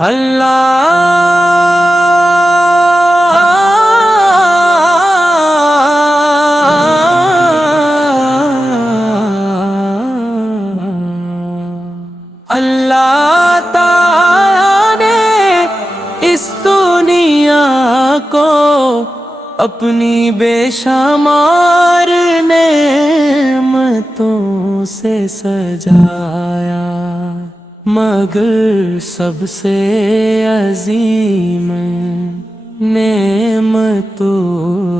اللہ تعالیٰ نے اس دنیا کو اپنی بے شمار نعمتوں سے سجایا، مگر سب سے عظیم نعمتوں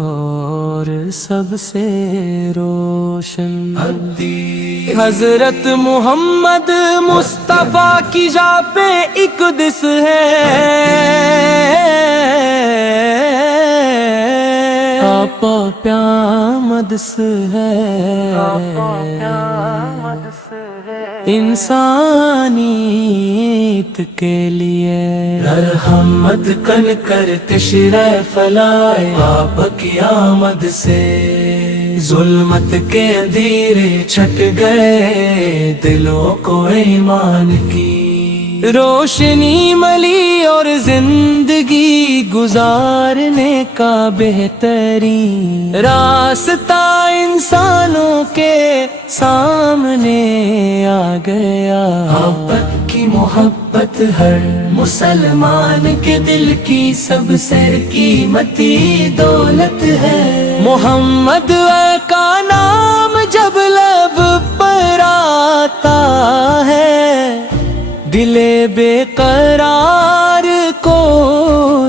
اور سب سے روشن حضرت محمد مصطفیٰ کی جا پہ ایک دس ہے، آپا پیامدس ہے، انسانیت کے لیے رحمت کن کر تشریف لائے، آپ کی آمد سے ظلمت کے اندھیرے چھٹ گئے، دلوں کو ایمان کی روشنی ملی اور زندگی گزارنے کا بہترین راستہ انسانوں کے سامنے آ گیا۔ محبت کی محبت ہر مسلمان کے دل کی سب سے قیمتی دولت ہے، محمد کا نام جب لب پر آتا ہے، دل بے قرار کو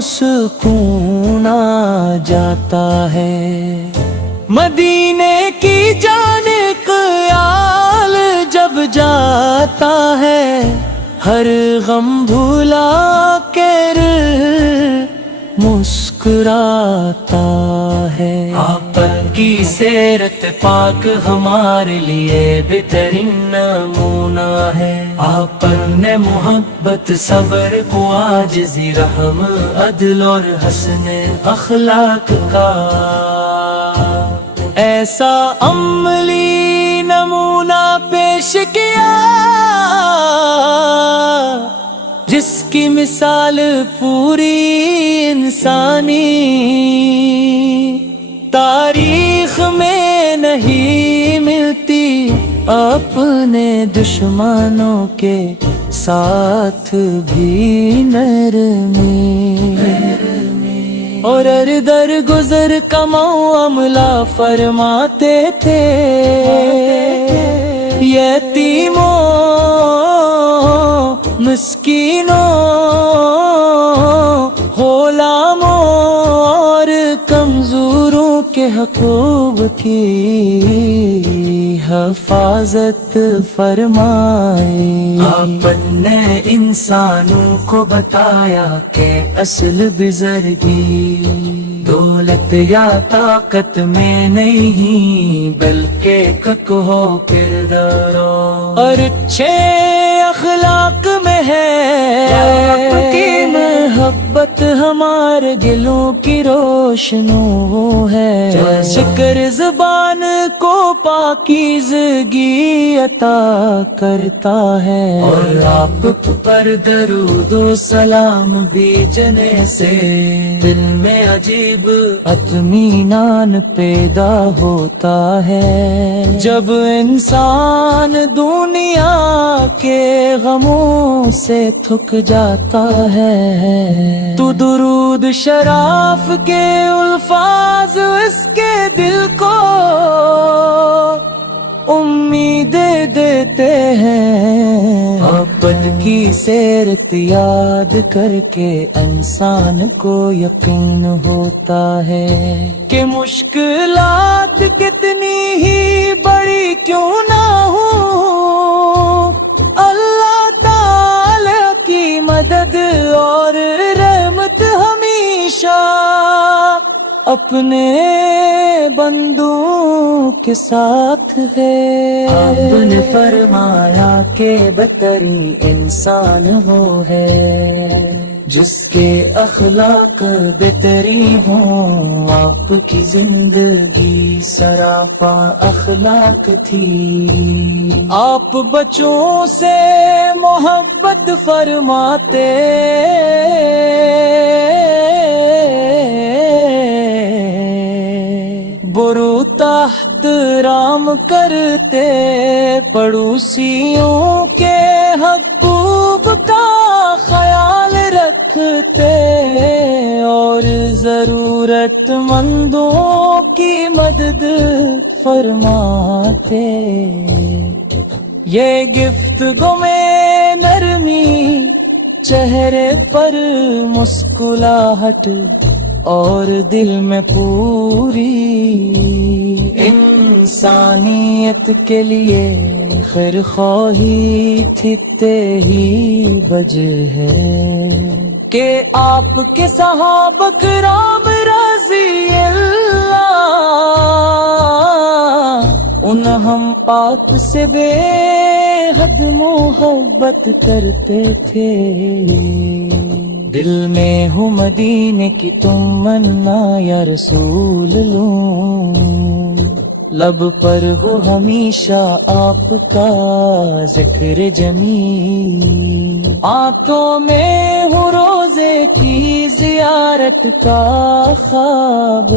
سکون آ جاتا ہے، مدینے کی جانب خیال جب جاتا ہے، ہر غم بھلا کر مسکراتا ہے۔ آپ کی سیرت پاک ہمارے لیے بہترین نمونہ ہے، آپ نے محبت صبر کو عاجزی رحم عدل اور حسن اخلاق کا ایسا عملی نمونہ پیش کیا جس کی مثال پوری انسانی تاریخ میں نہیں ملتی، اپنے دشمنوں کے ساتھ بھی نرمی اور در گزر کا معاملہ فرماتے تھے، یتیموں مسکینوں غلاموں اور کمزوروں کے حقوق کی حفاظت فرمائے۔ آپ نے انسانوں کو بتایا کہ اصل بزرگی دولت یا طاقت میں نہیں بلکہ ہو کردار اور اچھے اخلاق میں ہے، کی محبت ہمارے دلوں کی روشنوں وہ ہے، شکر زبان کو پاکیزگی عطا کرتا ہے، اور آپ پر درود و سلام بھیجنے سے دل میں عجیب اطمینان پیدا ہوتا ہے، جب انسان دنیا کے غموں سے تھک جاتا ہے تو درود شراف کے الفاظ اس کے دل کو امیدیں دیتے ہیں۔ محبت کی سیرت یاد کر کے انسان کو یقین ہوتا ہے کہ مشکلات کتنی ہی بڑی کیوں نہ ہو، اللہ تعالی کی مدد اور رحمت ہمیشہ اپنے بندوں کے ساتھ ہے۔ آپ نے فرمایا کہ بہترین انسان وہ ہے جس کے اخلاق بہترین ہوں۔ آپ کی زندگی سراپا اخلاق تھی۔ آپ بچوں سے محبت فرماتے، برو تحت رام کرتے، پڑوسیوں کے حقوق کا خیال رکھتے، اور ضرورت مندوں کی مدد فرماتے۔ یہ گفتگو میں نرمی، چہرے پر مسکراہٹ، اور دل میں پوری انسانیت کے لیے خیر خواہی تھی ہی وجہ ہے کہ آپ کے صحابہ کرام رضی اللہ ان ہم پاک سے بے حد محبت کرتے تھے۔ دل میں ہوں مدینے کی تمنا یا رسول لوں، لب پر ہو ہمیشہ آپ کا ذکر جمیل، آنکھوں میں ہو روزے کی زیارت کا خواب،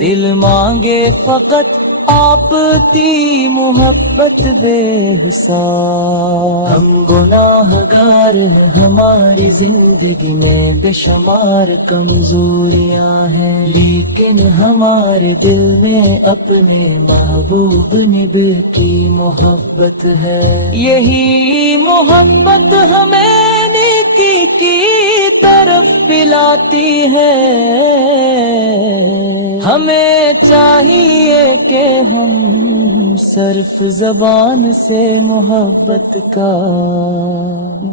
دل مانگے فقط آپ کی محبت بے حساب۔ ہم گناہ گار ہیں، ہماری زندگی میں بے شمار کمزوریاں ہیں، لیکن ہمارے دل میں اپنے محبوب نبی کی محبت ہے۔ یہی محبت ہمیں نیکی کی طرف پلاتی ہے۔ ہمیں چاہیے کہ ہم صرف زبان سے محبت کا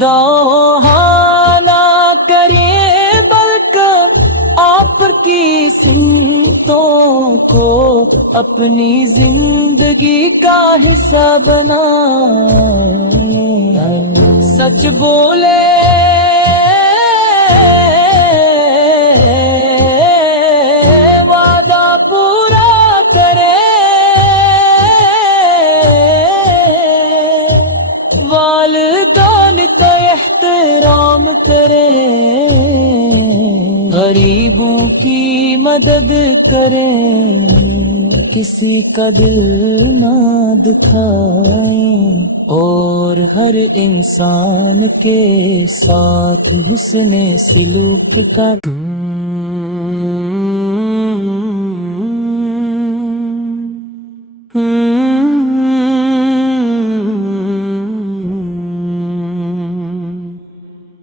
دعویٰ نہ کریں، بلکہ آپ کی سنتوں کو اپنی زندگی کا حصہ بنائیں۔ سچ بولے احترام کریں، غریبوں کی مدد کریں، کسی کا دل نہ دکھائیں، اور ہر انسان کے ساتھ حسن سلوک کر۔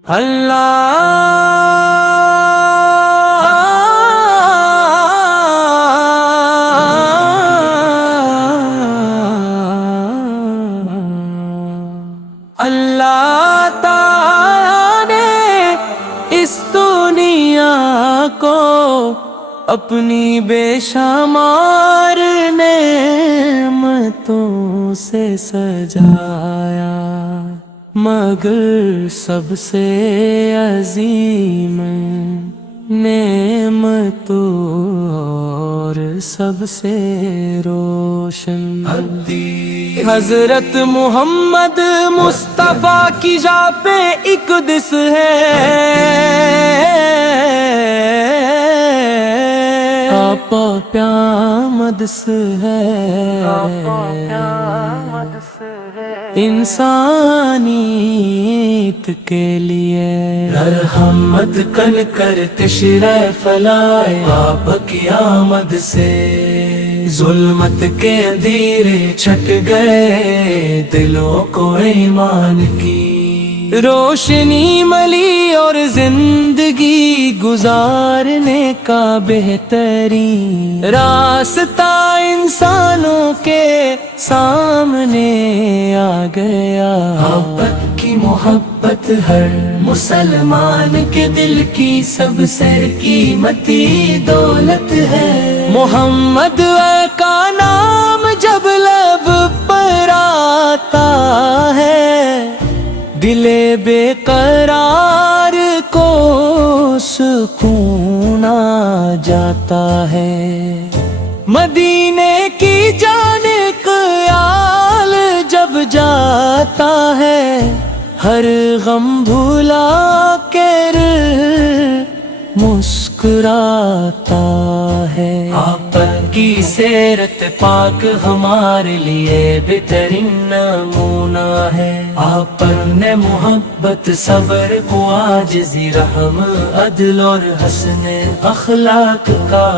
اللہ اللہ تعالیٰ نے اس دنیا کو اپنی بے شمار نعمتوں سے سجایا، مگر سب سے عظیم نعمتوں اور سب سے روشن حضرت محمد مصطفیٰ کی جا پہ اقدس ہے۔ آپا پیامدس ہے، انسانیت کے لیے رحمت کن کر تشریف لائے۔ آپ کی آمد سے ظلمت کے اندھیرے چھٹ گئے، دلوں کو ایمان کی روشنی ملی اور زندگی گزارنے کا بہترین راستہ انسانوں کے سامنے آ گیا۔ محبت کی محبت ہر مسلمان کے دل کی سب سے قیمتی دولت ہے۔ محمد کا نام جب لب پر آتا ہے، دل بے قرار کو سکون آ جاتا ہے۔ مدینے کی جانب خیال جب جاتا ہے، ہر غم بھلا کر مسکراتا ہے۔ آپ کی سیرت پاک ہمارے لیے بہترین نمونہ ہے۔ آپ نے محبت، صبر، عاجزی، رحم، عدل اور حسن اخلاق کا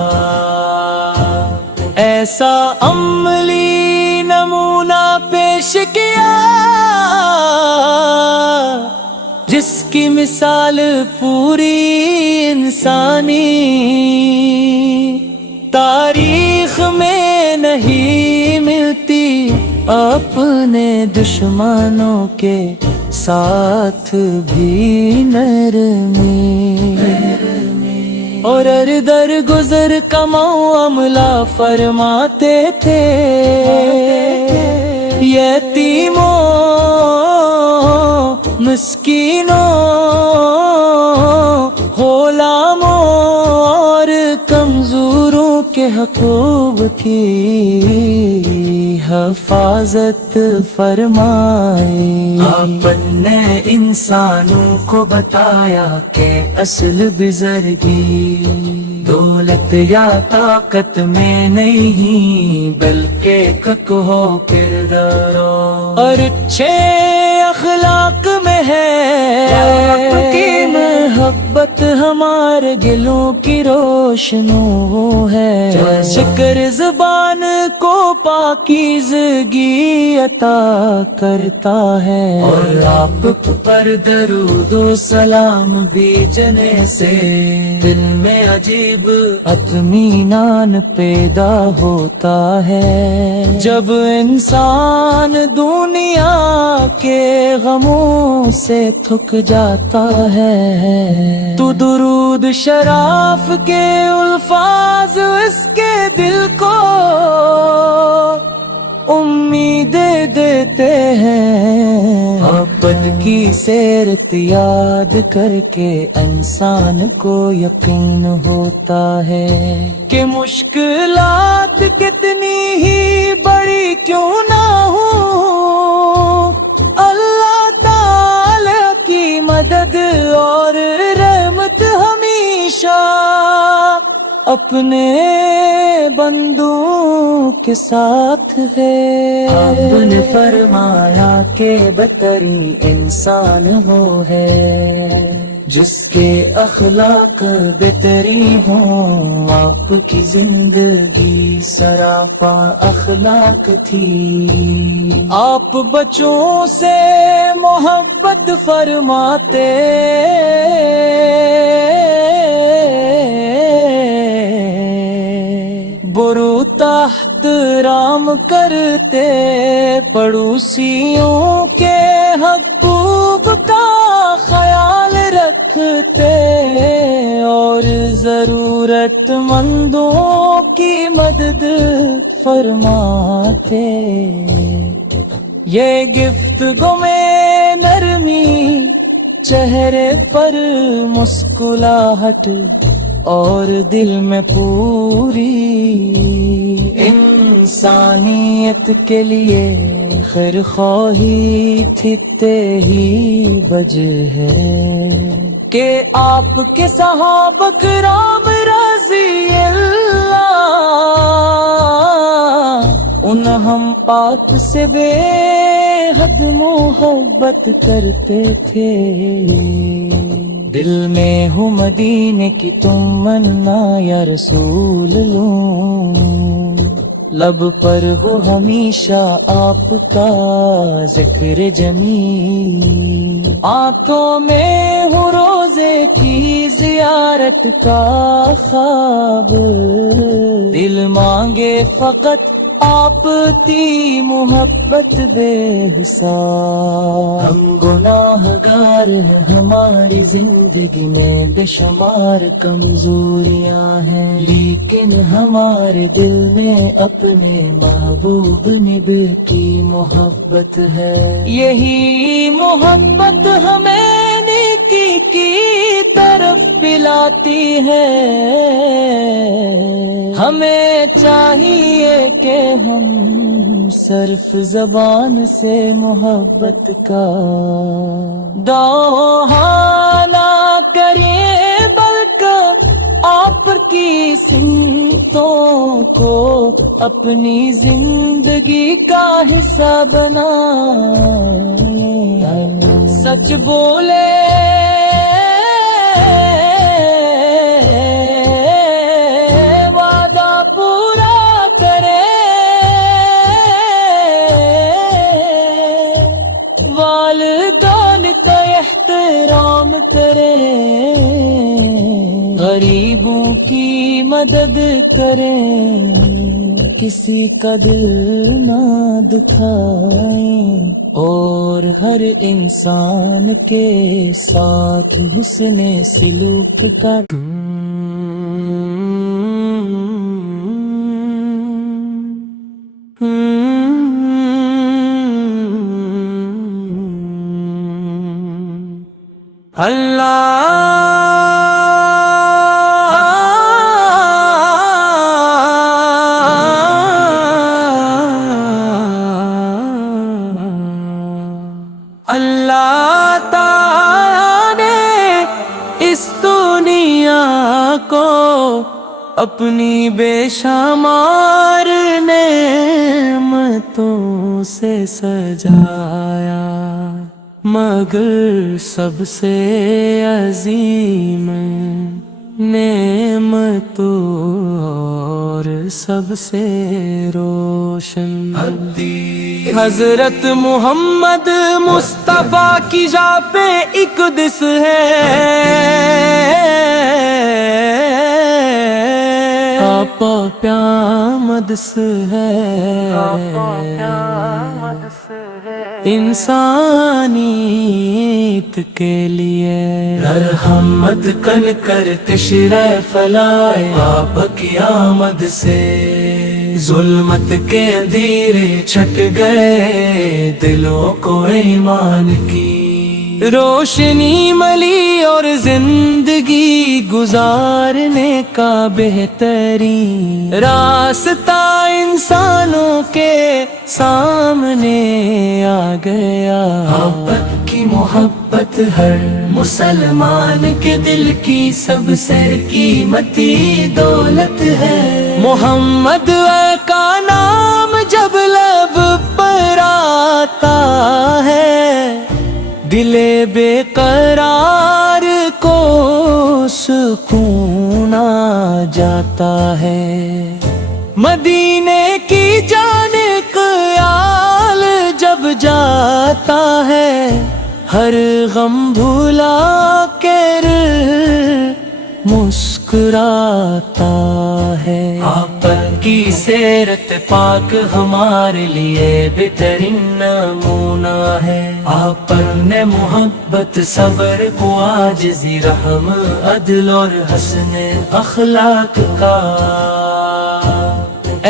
ایسا عملی نمونہ پیش کیا جس کی مثال پوری انسانی تاریخ میں نہیں ملتی۔ اپنے دشمنوں کے ساتھ بھی نرمی اور در گزر کا معاملہ فرماتے تھے۔ یتیموں، مسکینوں، غلاموں اور کمزوروں کے حقوق کی حفاظت فرمائی۔ آپ نے انسانوں کو بتایا کہ اصل بزرگی دولت یا طاقت میں نہیں، بلکہ ہو کردار اور اچھے اخلاق میں ہے۔ آپ کی محبت ہمارے دلوں کی روشنی وہ ہے، شکر زبان کو پاکیزگی عطا کرتا ہے، اور آپ پر درود و سلام بھیجنے سے دل میں عجیب اطمینان پیدا ہوتا ہے۔ جب انسان دنیا کے غموں سے تھک جاتا ہے تو درود شراف کے الفاظ اس کے دل کو امیدیں دیتے ہیں۔ اپن کی سیرت یاد کر کے انسان کو یقین ہوتا ہے کہ مشکلات کتنی ہی بڑی کیوں نہ ہو، اللہ تعالی کی مدد اور رحمت ہمیشہ اپنے بندوں کے ساتھ ہے۔ آپ نے فرمایا کہ بہترین انسان وہ ہے جس کے اخلاق بہترین ہوں۔ آپ کی زندگی سراپا اخلاق تھی۔ آپ بچوں سے محبت فرماتے، برو احترام کرتے، پڑوسیوں کے حقوق کا خیال رکھتے، اور ضرورت مندوں کی مدد فرماتے۔ یہ گفتگو میں نرمی، چہرے پر مسکراہٹ اور دل میں پوری انسانیت کے لیے خیر خواہی تھے ہی وجہ ہے کہ آپ کے صحابہ کرام رضی اللہ ان ہم پاک سے بے حد محبت کرتے تھے۔ دل میں ہوں مدینے کی تمنا یا رسول اللہ، لب پر ہو ہمیشہ آپ کا ذکر جمیل، آنکھوں میں ہو روزے کی زیارت کا خواب، دل مانگے فقط آپ کی محبت بے حساب۔ ہم گناہ گار ہیں، ہماری زندگی میں بے شمار کمزوریاں ہیں، لیکن ہمارے دل میں اپنے محبوب نبی کی محبت ہے۔ یہی محبت ہمیں نیکی کی طرف پلاتی ہے، ہمیں چاہیے کہ ہم صرف زبان سے محبت کا دوہا نہ کریں، بلکہ آپ کی سنتوں کو اپنی زندگی کا حصہ بنائیں، سچ بولے احترام کریں، غریبوں کی مدد کریں، کسی کا دل نہ دکھائیں، اور ہر انسان کے ساتھ حسن سلوک کا اللہ تعالیٰ نے اس دنیا کو اپنی بے شمار نعمتوں سے سجایا، مگر سب سے عظیم نعمتوں اور سب سے روشن حضرت محمد مصطفیٰ کی جا پہ ایک دس ہے، آپا پیامدس ہے، انسانیت کے لیے رحمت کن کر تشریف لائے، آپ کی آمد سے ظلمت کے اندھیرے چھٹ گئے، دلوں کو ایمان کی روشنی ملی، اور زندگی گزارنے کا بہترین راستہ انسانوں کے سامنے آ گیا۔ آپ کی محبت ہر مسلمان کے دل کی سب سے قیمتی دولت ہے، محمد کا نام جب لب پر آتا ہے، دل بے قرار کو سکون آ جاتا ہے، مدینے کی جانب خیال جب جاتا ہے، ہر غم بھلا کر مسکراتا ہے۔ آپ کی سیرت پاک ہمارے لیے بہترین نمونہ ہے، آپ نے محبت صبر کو عاجزی رحم عدل اور حسن اخلاق کا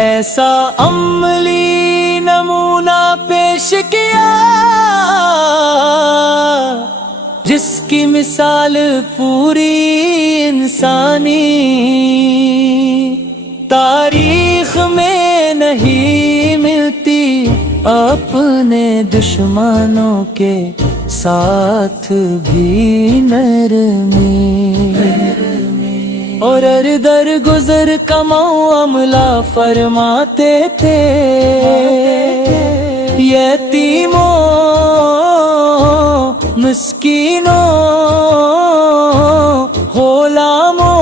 ایسا عملی نمونہ پیش کیا، جس کی مثال پوری انسانی تاریخ میں نہیں ملتی، اپنے دشمنوں کے ساتھ بھی نرمی، اور در گزر کا معاملہ فرماتے تھے، یتیموں مسکینوں غلاموں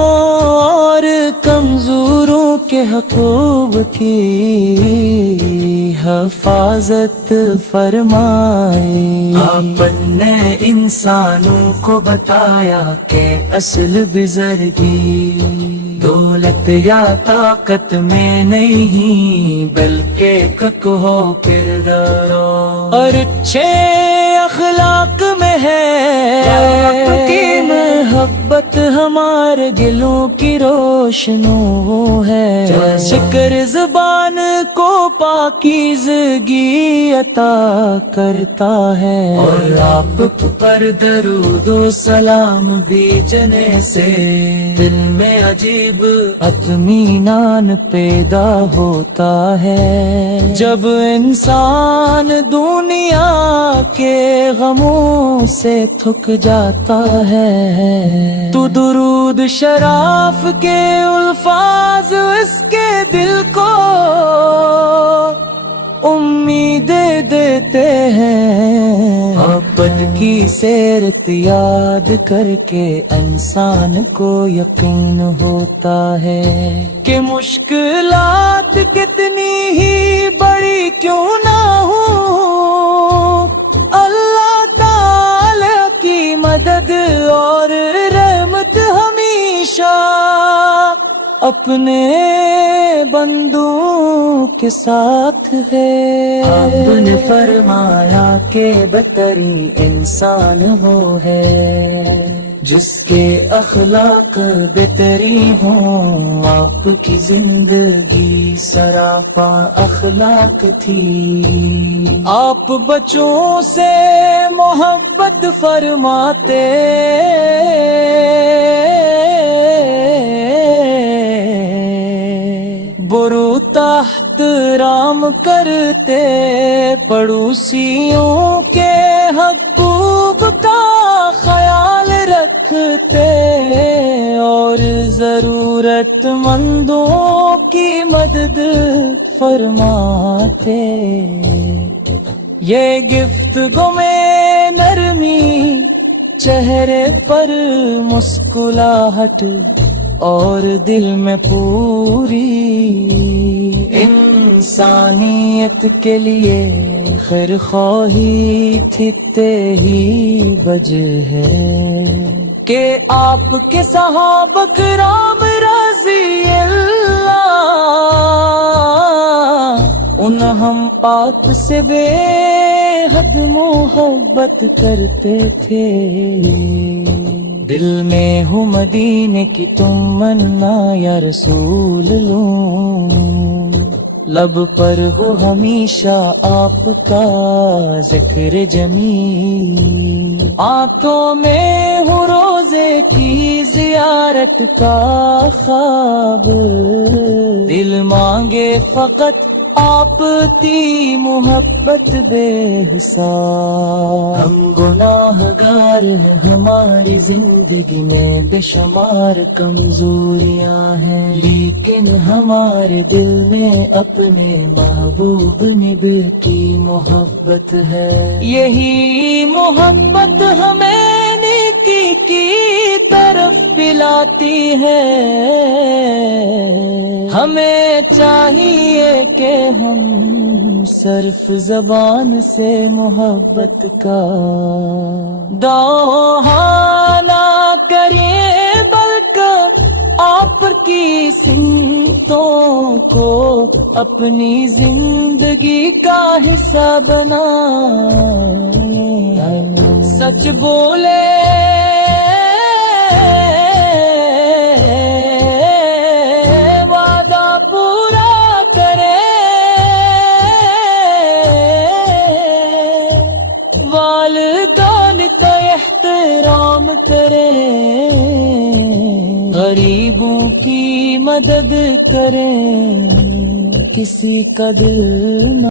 اور کمزوروں کے حقوق کی حفاظت فرمائے. آپ نے انسانوں کو بتایا کہ اصل بزرگی دولت یا طاقت میں نہیں بلکہ کک ہو کردارو اور اچھے اخلاق میں ہے. آپ کی محبت ہمارے دلوں کی روشنوں ہے. شکر زبان کو پاکیزگی عطا کرتا ہے اور آپ پر درود و سلام بھیجنے سے دل میں عجیب اطمینان پیدا ہوتا ہے. جب انسان دنیا کے غموں سے تھک جاتا ہے تو درود شراف کے الفاظ اس کے دل کو امیدیں دیتے ہیں. محبت کی سیرت یاد کر کے انسان کو یقین ہوتا ہے کہ مشکلات کتنی ہی بڑی کیوں نہ ہو اللہ تعالی کی مدد اور رحمت ہمیشہ اپنے بندوں کے ساتھ ہے. آپ نے فرمایا کہ بہترین انسان وہ ہے جس کے اخلاق بہترین ہوں. آپ کی زندگی سراپا اخلاق تھی. آپ بچوں سے محبت فرماتے برو تحت رام کرتے پڑوسیوں کے حقوق کا خیال رکھتے اور ضرورت مندوں کی مدد فرماتے. یہ گفتگو میں نرمی چہرے پر مسکراہٹ اور دل میں پوری انسانیت کے لیے خیر خواہی تھتے ہی وجہ ہے کہ آپ کے صحابہ کرام رضی اللہ ان ہم پاک سے بے حد محبت کرتے تھے. دل میں ہوں مدینے کی تمنا یا رسول اللہ، لب پر ہو ہمیشہ آپ کا ذکر جمیل، آنکھوں میں ہو روزے کی زیارت کا خواب، دل مانگے فقط آپ کی محبت بے حساب. ہم گناہگار ہیں، ہماری زندگی میں بے شمار کمزوریاں ہیں، لیکن ہمارے دل میں اپنے محبوب نبی کی محبت ہے. یہی محبت ہمیں نیکی کی طرف پلاتی ہے. ہمیں چاہیے کہ ہم صرف زبان سے محبت کا دعویٰ نہ کریں، بلکہ آپ کی سنتوں کو اپنی زندگی کا حصہ بنائیں. سچ بولے والدین کا احترام کریں، غریبوں کی مدد کریں، کسی کا دل نہ